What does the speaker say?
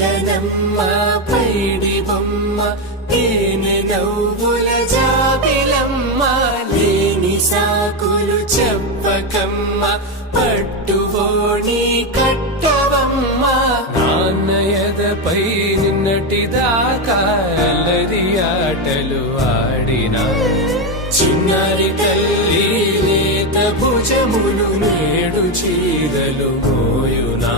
కనమ్మ పైడి బొమ్మ తేనె నవ్వుల జాబిలమ్మ లేని సాకులు చెప్పకమ్మ పట్టువోణి కట్టవమ్మ నాన్నయదపై నిన్నటిదాకా అల్లరి ఆటలు ఆడినా చిన్నారి తల్లి లేత భుజములు నేడు చీరలు మోయునా